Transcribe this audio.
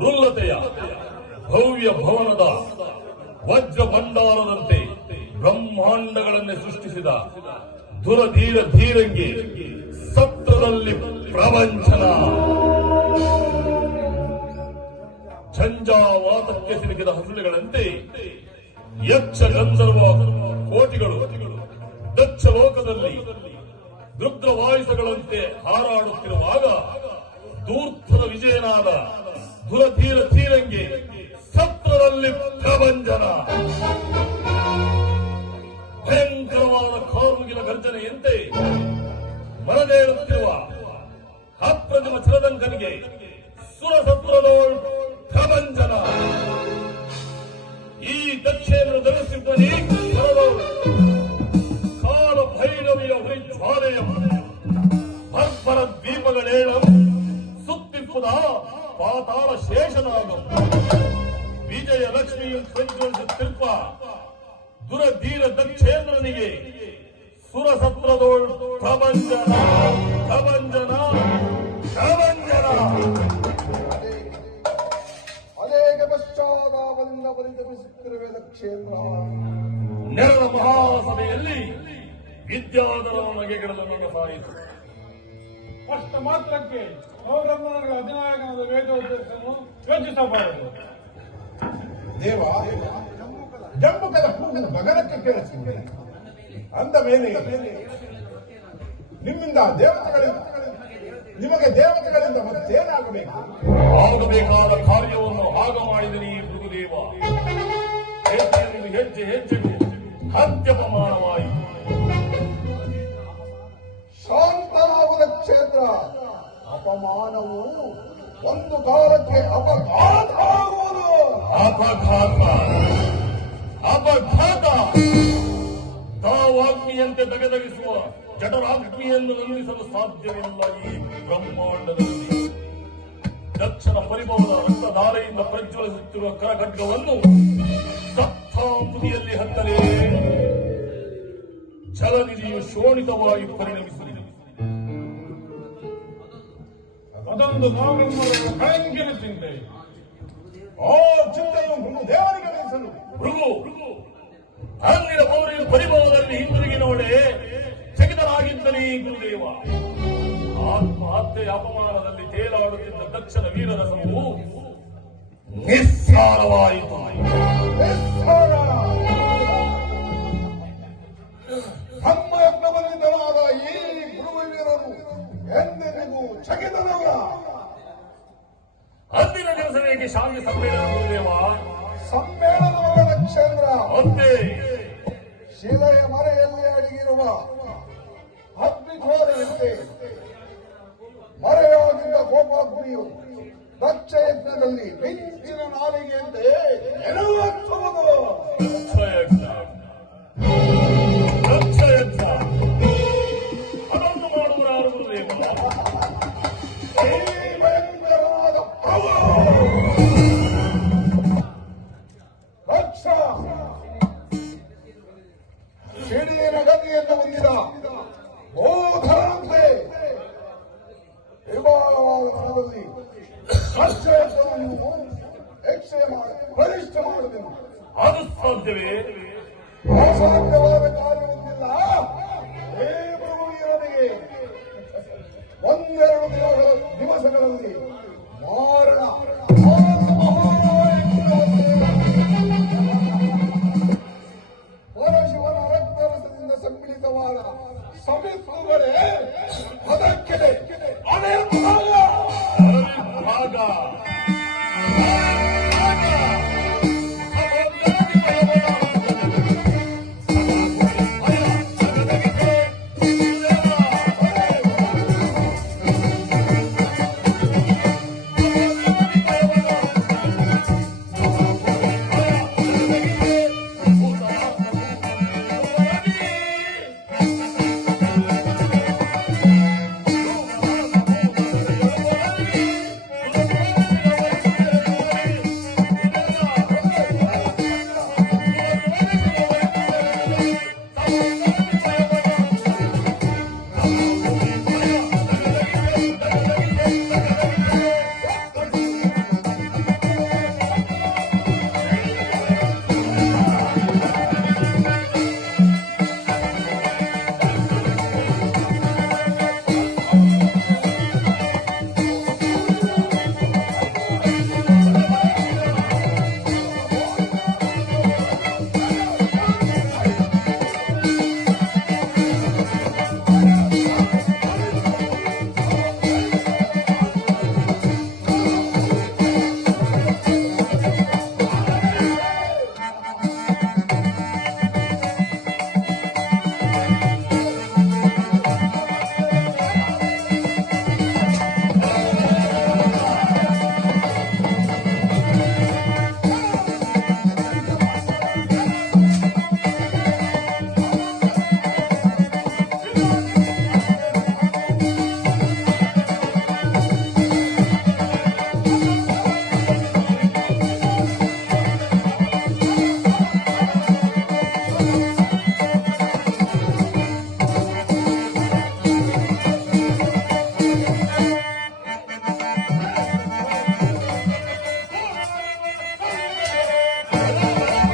ವೃಲ್ಲತೆಯ ಭವ್ಯ ಭವನದ ವಜ್ರ ಭಂಡಾರದಂತೆ ಬ್ರಹ್ಮಾಂಡಗಳನ್ನೇ ಸೃಷ್ಟಿಸಿದ ದುರಧೀರ ಧೀರಂಗಿ ಸತ್ರದಲ್ಲಿ ಪ್ರವಂಚನ. ಝಂಜಾವಾತಕ್ಕೆ ಸಿಲುಕಿದ ಹಸುಳೆಗಳಂತೆ ಯಕ್ಷ ಗಂಧರ್ವ ಕೋಟಿಗಳು ದಕ್ಷ ಲೋಕದಲ್ಲಿ ರುದ್ರವಾಯುಸಗಳಂತೆ ಹಾರಾಡುತ್ತಿರುವಾಗ ದೂರ್ಥದ ವಿಜಯನಾದ ದುರಧೀರ ತೀರಂಗಿ ಸತ್ರದಲ್ಲಿ ಪ್ರಭಂಜನ. ಭಯಂಕರವಾದ ಕಾರುಗಿನ ಗರ್ಜನೆಯಂತೆ ಪಾತಾಳ ಶೇಷನಾಗ. ವಿಜಯ ಲಕ್ಷ್ಮಿಯು ಪ್ರಜ್ವಲಿಸುತ್ತಿರುವ ದುರಧೀರ ದಕ್ಷೇಂದ್ರನಿಗೆ ಸುರಸತ್ರದೋಳ್ ಪ್ರಭಂಜನ ಪ್ರಭಂಜನ ಪ್ರಭಂಜನ. ಅನೇಕ ಪಶ್ಚಾತ್ತಾಪದಿಂದ ಪರಿತಪಿಸುತ್ತಿರುವೆ ದಕ್ಷೇಂದ್ರ ನೆರಳ ಮಹಾಸಭೆಯಲ್ಲಿ ವಿದ್ಯಾಧರ ನಗೆಗಳನ್ನು ನೆನಪಾಯಿತು ಅಷ್ಟ ಮಾತ್ರಕ್ಕೆ ನವಬ್ರಹ್ಮಣಗಳ ಅಧಿನಾಯಕನಾದ ವೇದೋದ್ದೇಶವನ್ನು ಯೋಚಿಸಬಾರದು. ದೇವ ಜಂಬುಕದ ಹೂವು ಗಗನಕ್ಕೆ ಕೇಳಿಸಿದೆ. ಅಂದ ಮೇಲೆ ನಿಮ್ಮಿಂದ ದೇವತೆಗಳಿಂದ ನಿಮಗೆ ದೇವತೆಗಳಿಂದ ಮತ್ತೇನಾಗಬೇಕು ಆಗಬೇಕಾದ ಕಾರ್ಯವನ್ನು ಆಗ ಮಾಡಿದರೆ ಈ ಹೆಜ್ಜೆಯನ್ನು ಹೆಜ್ಜೆ ಹೆಜ್ಜೆಗೂ ಅಪಮಾನವು ಒಂದು ಕಾಲಕ್ಕೆ ಅಪಘಾತ ಆಗುವುದು ಅಪಘಾತ. ಅಪಘಾತ. ತಾವಾಗ್ನಿಯಂತೆ ತೆಗೆದಗಿಸುವ ಜಟರಾಗ್ನಿಯನ್ನು ನಂದಿಸಲು ಸಾಧ್ಯವಿಲ್ಲ ಈ ಬ್ರಹ್ಮಾಂಡದಲ್ಲಿ. ದಕ್ಷಿಣ ಪರಿಭವದ ರಕ್ತಧಾರೆಯಿಂದ ಪ್ರಜ್ವಲಿಸುತ್ತಿರುವ ಕರಘಟ್ಟವನ್ನು ಸತ್ತಾಂಬುದಿಯಲ್ಲಿ ಹತ್ತಲೇ ಜಲನಿಧಿಯು ಶೋಣಿತವಾಗಿ ಪರಿಣಮಿಸಿದೆ. ಅದೊಂದು ನವಬ್ರಹ್ಮಣಗಳ ಕಳಂಕಿನ ಚಿಂತೆ ಆ ಚಿಂತೆಯು ಮೃಗು ದೇವರಿಗೆ ವಹಿಸಲು ಮೃಗು ಅಂದಿನ ಪೌರಿಯ ಪರಿಭವದಲ್ಲಿ ಹಿಂದಿರುಗಿ ನೋಡೆ ಚಕಿತರಾಗಿದ್ದನೇ ಗುರುದೇವ. ಆತ್ಮಹತ್ಯೆಯ ಅಪಮಾನದಲ್ಲಿ ತೇಲಾಡುತ್ತಿದ್ದ ದಕ್ಷಿಣ ಸಮೂಹ ನಿಸ್ಸಾರವಾಯಿತು. ನಿಸ್ಸಾರ. ಶಾಂತಿ ಸಮ್ಮೇಳನ ಗುರುದೇವ ಸಮ್ಮೇಳನವರ ದಕ್ಷೇಂದ್ರ ಅಂತೆ ಶಿಲೆಯ ಮರೆಯಲ್ಲಿ ಅಡಗಿರುವ ಅಗ್ನಿಜ್ವಾಲೆಯಂತೆ ಮರೆಯಾಗಿದ್ದ ಕೋಪಾಗ್ನಿಯು ದಕ್ಷ ಯಜ್ಞದಲ್ಲಿ ಮಿಂಚಿನ ನಾಲಿಗೆಯಂತೆ ದಕ್ಷಯಜ್ಞವನ್ನು ಯಕ್ಷೆ ಮಾಡಿ ಬಲಿಷ್ಠ ಮಾಡಬೇಕು ಅದು ಸಾಧ್ಯವೇ ಅಸಾಧ್ಯವಾದ ಕಾರ್ಯವೊಂದಿಲ್ಲ ಹೇ ಒಂದೆರಡು ದಿನಗಳ ದಿವಸಗಳಲ್ಲಿ ಮಾರಣ ಸಮ್ಮಿಳಿತವಾದ ಸಮಿಸುವರೆ ಅದಕ್ಕೆ our God.